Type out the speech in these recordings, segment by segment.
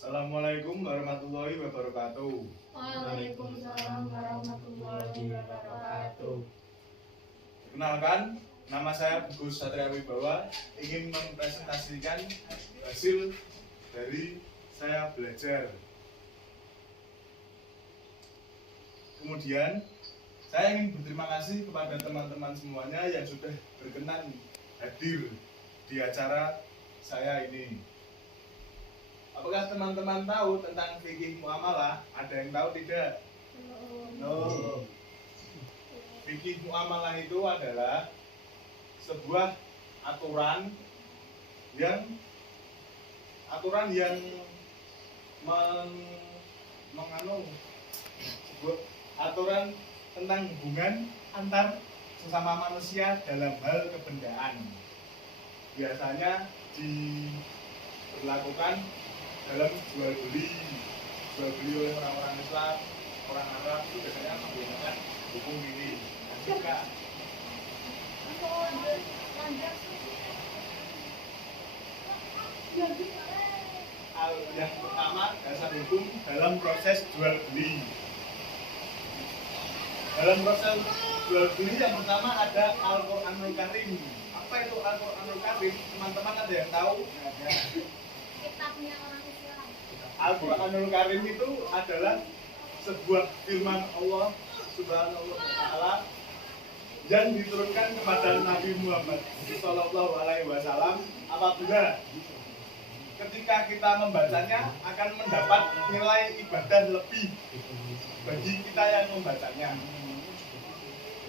Assalamualaikum warahmatullahi wabarakatuh. Waalaikumsalam warahmatullahi wabarakatuh. Perkenalkan, nama saya Gus Satria Wibawa, ingin mempresentasikan hasil dari saya belajar. Kemudian, saya ingin berterima kasih kepada teman-teman semuanya yang sudah berkenan hadir di acara saya ini. Apakah teman-teman tahu tentang fikih muamalah? Ada yang tahu tidak? No. Fikih muamalah itu adalah sebuah aturan yang mengandung sebuah aturan tentang hubungan antar sesama manusia dalam hal kebendaan. Biasanya diberlakukan dalam jual beli oleh orang-orang Islam, orang Arab itu biasanya menggunakan hukum ini. Dan juga yang pertama, dasar hukum dalam proses jual beli. Dalam proses jual beli yang pertama ada Al-Qur'anul Karim. Apa itu Al-Qur'anul Karim? Teman-teman ada yang tahu? Ada. Kitabnya orang Islam. Al-Qur'anul Karim itu adalah sebuah firman Allah Subhanahu wa taala yang diturunkan kepada Nabi Muhammad sallallahu alaihi wasallam apabila ketika kita membacanya akan mendapat nilai ibadah lebih bagi kita yang membacanya.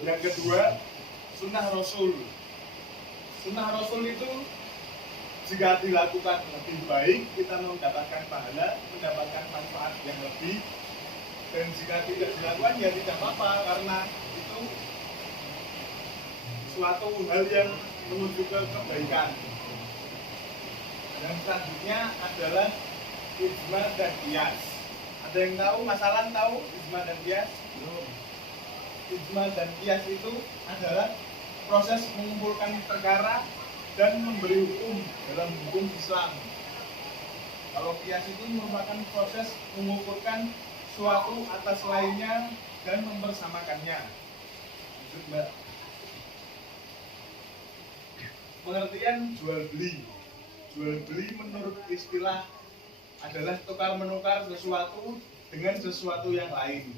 Yang kedua, sunnah Rasul. Sunnah Rasul itu jika dilakukan lebih baik, kita mendapatkan pahala, mendapatkan manfaat yang lebih. Dan jika tidak dilakukan, ya tidak apa-apa, karena itu suatu hal yang menuju ke kebaikan. Yang selanjutnya adalah ijma dan qiyas. Ada yang tahu, masalah tahu ijma dan qiyas? Ijma dan qiyas itu adalah proses mengumpulkan perkara dan memberi hukum dalam hukum Islam. Kalau qiyas itu merupakan proses mengukurkan suatu atas lainnya dan mempersamakannya. Lanjut, Mbak. Pengertian jual beli. Jual beli menurut istilah adalah tukar menukar sesuatu dengan sesuatu yang lain.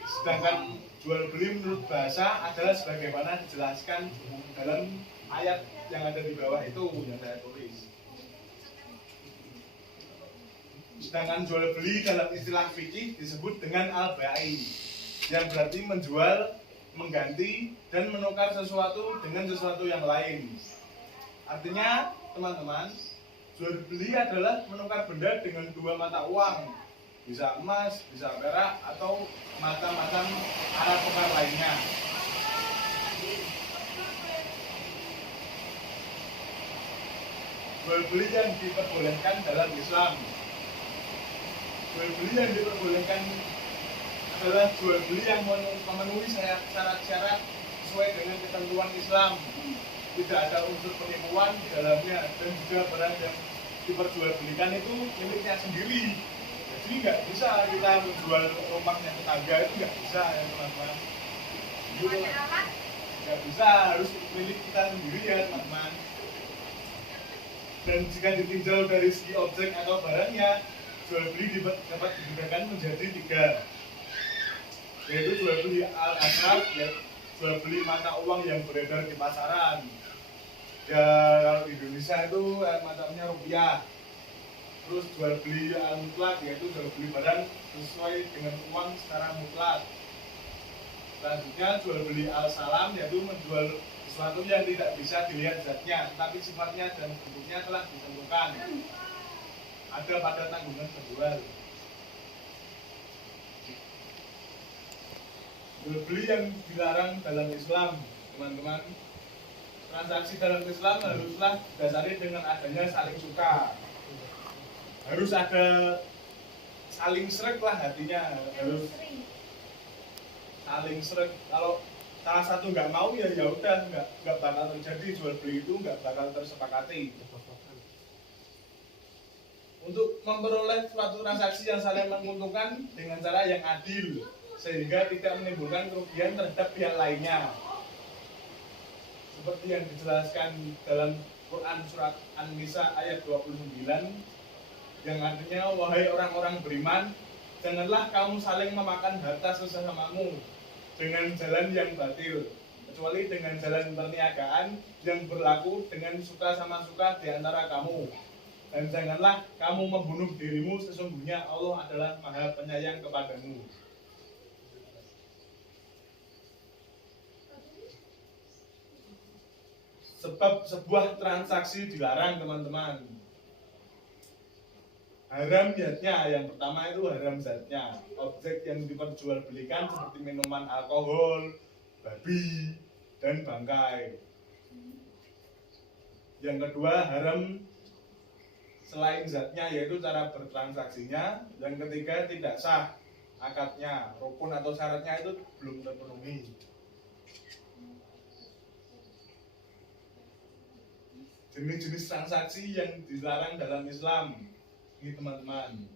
Sedangkan jual beli menurut bahasa adalah sebagaimana dijelaskan dalam ayat yang ada di bawah itu yang saya tulis. Sedangkan jual beli dalam istilah fikih disebut dengan al-bai, yang berarti menjual, mengganti, dan menukar sesuatu dengan sesuatu yang lain. Artinya, teman-teman, jual beli adalah menukar benda dengan dua mata uang, bisa emas, bisa perak, atau macam-macam alat tukar lainnya. Jual beli yang diperbolehkan dalam Islam. Jual beli yang diperbolehkan adalah jual beli yang memenuhi syarat-syarat sesuai dengan ketentuan Islam. Tidak ada unsur penipuan di dalamnya, dan juga barang yang diperjualbelikan itu miliknya sendiri. Jadi nggak bisa kita menjual rumahnya tetangga, itu nggak bisa ya teman-teman. Nggak bisa, harus milik kita sendiri ya teman-teman. Dan jika ditinjau dari segi objek atau barangnya, jual beli dapat dibedakan menjadi tiga, yaitu jual beli al-asrar, jual beli mata uang yang beredar di pasaran. Ya, kalau di Indonesia itu macamnya rupiah. Terus jual beli al-mutlak, yaitu jual beli barang sesuai dengan uang secara mutlak. Selanjutnya jual beli al-salam, yaitu menjual sesuatu yang tidak bisa dilihat zatnya, tapi sifatnya dan bentuknya telah ditentukan. Ada pada tanggungan penjual. Jual beli yang dilarang dalam Islam, teman-teman. Transaksi dalam Islam haruslah dasari dengan adanya saling suka. Harus ada saling srek lah hatinya, harus saling srek. Kalau salah satu nggak mau ya udah nggak bakal terjadi jual beli itu, nggak bakal tersepakati. untuk memperoleh suatu transaksi yang saling menguntungkan dengan cara yang adil sehingga tidak menimbulkan kerugian terhadap pihak lainnya. Seperti yang dijelaskan dalam Quran surat An-Nisa ayat 29 yang artinya, wahai orang-orang beriman, janganlah kamu saling memakan harta sesamamu dengan jalan yang batil, kecuali dengan jalan perniagaan yang berlaku dengan suka sama suka di antara kamu. Dan janganlah kamu membunuh dirimu, sesungguhnya Allah adalah Maha Penyayang kepadamu. Sebab sebuah transaksi dilarang, teman-teman. Haram zatnya, yang pertama itu haram zatnya. Objek yang diperjualbelikan seperti minuman alkohol, babi, dan bangkai. Yang kedua haram selain zatnya, yaitu cara bertransaksinya. Yang ketiga tidak sah akadnya, rukun atau syaratnya itu belum terpenuhi. Jenis-jenis transaksi yang dilarang dalam Islam ini, teman-teman.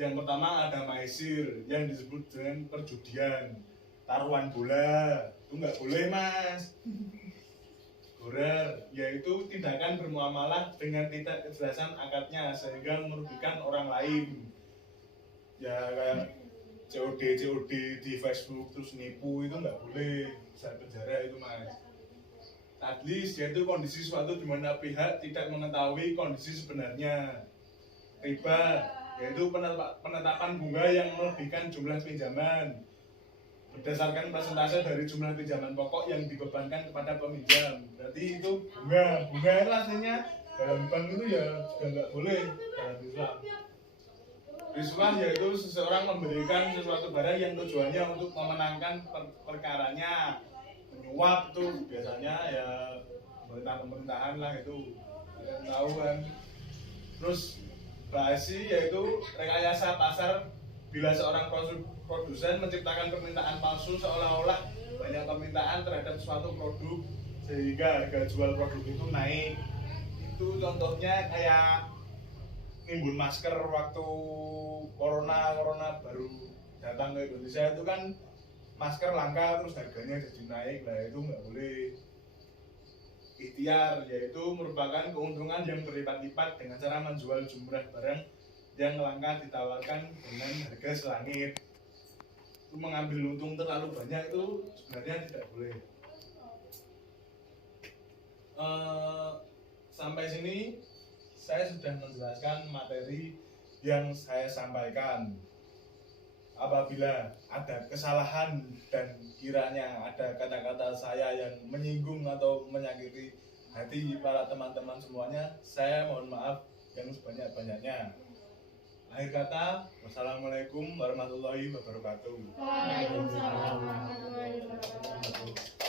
Yang pertama ada maisir yang disebut dengan perjudian, taruhan bola, itu nggak boleh, Mas. Ghorar, yaitu tindakan bermuamalah dengan tidak kejelasan akadnya sehingga merugikan orang lain. Ya kayak COD di Facebook terus nipu, itu nggak boleh, bisa penjara itu, Mas. Tadlis, yaitu kondisi suatu di mana pihak tidak mengetahui kondisi sebenarnya. Riba, yaitu penetapan bunga yang melebihkan jumlah pinjaman berdasarkan persentase dari jumlah pinjaman pokok yang dibebankan kepada peminjam. Berarti itu bunga itu aslinya dalam bank itu ya juga nggak boleh dalam Islam. Riswah, yaitu seseorang memberikan sesuatu barang yang tujuannya untuk memenangkan perkaranya. Menyuap itu biasanya ya pemerintahan lah, itu kalian tahu kan. Terus basi, yaitu rekayasa pasar bila seorang produsen menciptakan permintaan palsu seolah-olah banyak permintaan terhadap suatu produk sehingga harga jual produk itu naik. Itu contohnya kayak nimbun masker waktu corona baru datang ke Indonesia, itu kan masker langka terus harganya jadi naik lah, itu nggak boleh. Ikhtiar, yaitu merupakan keuntungan yang berlipat-lipat dengan cara menjual jumlah barang yang langka ditawarkan dengan harga selangit. Itu mengambil untung terlalu banyak, itu sebenarnya tidak boleh. Sampai sini saya sudah menjelaskan materi yang saya sampaikan. Apabila ada kesalahan dan kiranya ada kata-kata saya yang menyinggung atau menyakiti hati para teman-teman semuanya, saya mohon maaf yang sebanyak-banyaknya. Akhir kata, wassalamualaikum warahmatullahi wabarakatuh. Waalaikumsalam warahmatullahi wabarakatuh.